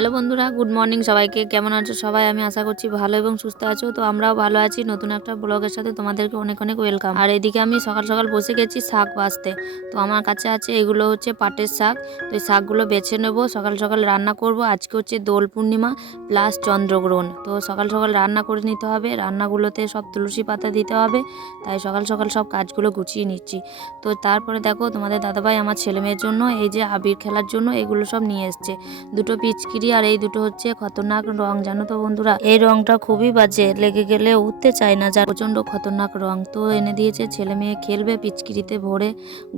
Hello বন্ধুরা, good morning সবাইকে। কেমন আছো সবাই? আমি আশা করছি ভালো এবং সুস্থ আছো। তো আমরাও ভালো আছি। নতুন একটা ব্লগের সাথে তোমাদেরকে অনেক অনেক ওয়েলকাম। আর এদিকে আমি সকাল সকাল বসে গেছি শাক বাছতে। তো আমার কাছে আছে এগুলো হচ্ছে পাটের শাক। তো এই শাকগুলো বেছে নেব, সকাল সকাল রান্না করব। আজকে হচ্ছে দোল পূর্ণিমা প্লাস চন্দ্রগ্রহণ। তো সকাল সকাল রান্না করে নিতে হবে। রান্নাগুলোতে সব তুলসী পাতা দিতে হবে, তাই সকাল সকাল সব কাজগুলো গুছিয়ে নিচ্ছি। তো তারপরে দেখো তোমাদের দাদাভাই আমার ছেলে মেয়ের জন্য এই যে আবির খেলার জন্য এগুলো সব নিয়ে এসছে। দুটো পিচকিরি আর এই দুটো হচ্ছে খতরনাক রং, জানো তো বন্ধুরা, এই রংটা খুবই বাজে, লেগে গেলে উঠতে চায় না, যা প্রচন্ড খতরনাক রং। তো এনে দিয়েছে, ছেলে মেয়ে খেলবে, পিচকিরিতে ভরে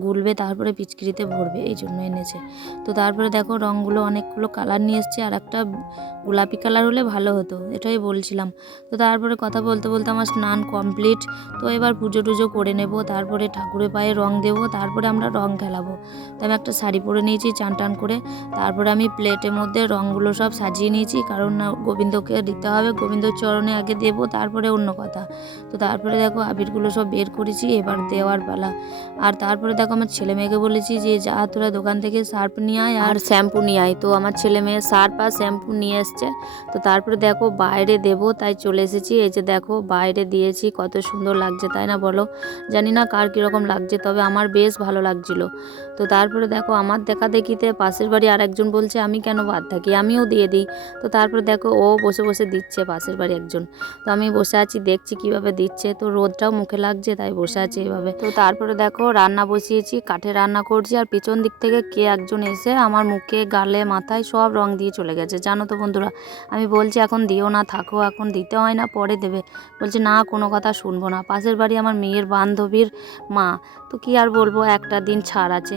গুলবে, তারপরে পিচকিরিতে ভরবে, এই জন্য এনেছে। তো তারপরে দেখো রংগুলো অনেকগুলো কালার নিয়ে এসছে, আর একটা গোলাপি কালার হলে ভালো হতো, এটাই বলছিলাম। তো তারপরে কথা বলতে বলতে আমার স্নান কমপ্লিট। তো এবার পুজো টুজো করে নেব, তারপরে ঠাকুরের পায়ে রং দেবো, তারপরে আমরা রং খেলাবো। তো আমি একটা শাড়ি পরে নিয়েছি চান টান করে। তারপরে আমি প্লেটের মধ্যে রঙগুলো সব সাজিয়ে নিয়েছি, কারণ গোবিন্দকে দিতে হবে, গোবিন্দর চরণে আগে দেবো, তারপরে অন্য কথা। তো তারপরে দেখো আবিরগুলো সব বের করেছি, এবার দেওয়ার পালা। আর তারপরে দেখো আমার ছেলে মেয়েকে বলেছি যে যা তোরা দোকান থেকে সার্ফ নিয়ে আয় আর শ্যাম্পু নিয়ে আয়। তো আমার ছেলে মেয়ে সার্ফ আর শ্যাম্পু নিয়ে এসছে। তো তারপরে দেখো বাইরে দেবো, তাই চলে এসেছি। এই যে দেখো বাইরে দিয়েছি, কত সুন্দর লাগছে তাই না বলো? জানি না কার কীরকম লাগছে, তবে আমার বেশ ভালো লাগছিলো। তো তারপরে দেখো আমার দেখা দেখিতে পাশের বাড়ি আর একজন বলছে আমি কেন বাদ থাকি, আমিও দিয়ে দিই। তো তারপরে দেখো ও বসে বসে দিচ্ছে, পাশের বাড়ি একজন। তো আমি বসে আছি দেখছি কিভাবে দিচ্ছে, তো রোদটাও মুখে লাগছে তাই বসে আছি এইভাবে। তো তারপরে দেখো রান্না বসিয়েছি, কাঠে রান্না করছি, আর পিছন দিক থেকে কে একজন এসে আমার মুখে গালে মাথায় সব রং দিয়ে চলে গেছে, জানো তো বন্ধুরা। আমি বলছি এখন দিও না, থাকো, এখন দিতে হয় না, পরে দেবে। বলছে না, কোনো কথা শুনবো না। পাশের বাড়ি আমার মেয়ের বান্ধবীর মা, তো কি আর বলবো, একটা দিন ছাড় আছে।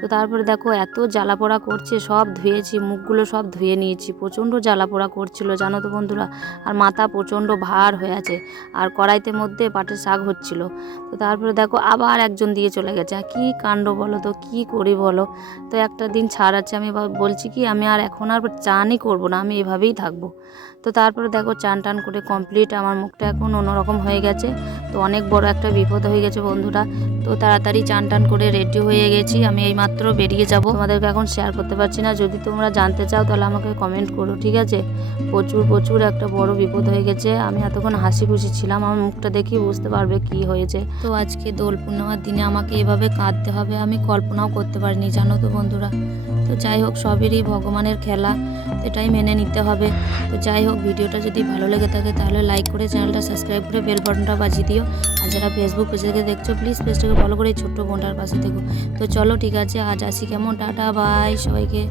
তো তারপরে দেখো এত জ্বালাপোড়া করছে, সব ধুয়েছি, মুখগুলো সব ধুয়ে নিয়েছি, প্রচণ্ড জ্বালাপোড়া করছিল জানো তো বন্ধুরা। আর মাথা প্রচণ্ড ভার হয়ে আছে, আর কড়াইতে মধ্যে পাটের শাক হচ্ছিল। তো তারপরে দেখো আবার একজন দিয়ে চলে গেছে, কি কাণ্ড বলো তো, কি করি বলো। তো একটা দিন ছাড় আছে, আমি বলছি কি আমি আর এখন আর চানই করবো না, আমি এভাবেই থাকবো। তো তারপরে দেখো চান টান করে কমপ্লিট, আমার মুখটা এখন অন্যরকম হয়ে গেছে। তো অনেক বড় একটা বিপদ হয়ে গেছে বন্ধুরা। তো তাড়াতাড়ি চান টান করে রেডি হয়ে গেছি, আমি এইমাত্র বেরিয়ে যাব। তোমাদেরকে এখন শেয়ার করতে পারছি না, যদি তোমরা জানতে চাও তাহলে আমাকে কমেন্ট করো, ঠিক আছে? প্রচুর প্রচুর একটা বড় বিপদ হয়ে গেছে। আমি এতক্ষণ হাসি খুশি ছিলাম, আমার মুখটা দেখি বুঝতে পারবে কি হয়েছে। তো আজকে দোল পূর্ণিমার দিনে আমাকে এভাবে কাঁদতে হবে, আমি কল্পনাও করতে পারিনি, জানো তো বন্ধুরা। তো যাই হোক, সবেরই ভগবানের খেলা, এটাই মেনে নিতে হবে। তো যাই হোক, ভিডিওটা যদি ভালো লেগে থাকে তাহলে লাইক করে চ্যানেলটা সাবস্ক্রাইব করে বেল বাটনটা বাজিয়ে দিও। আর যারা ফেসবুক পেজ থেকে দেখছো প্লিজ পেজটাকে ফলো করে এই ছোট্ট বোনটার পাশে থেকো। তো চলো ঠিক আছে, আজ আসি, কেমন, টাটা বাই সবাইকে।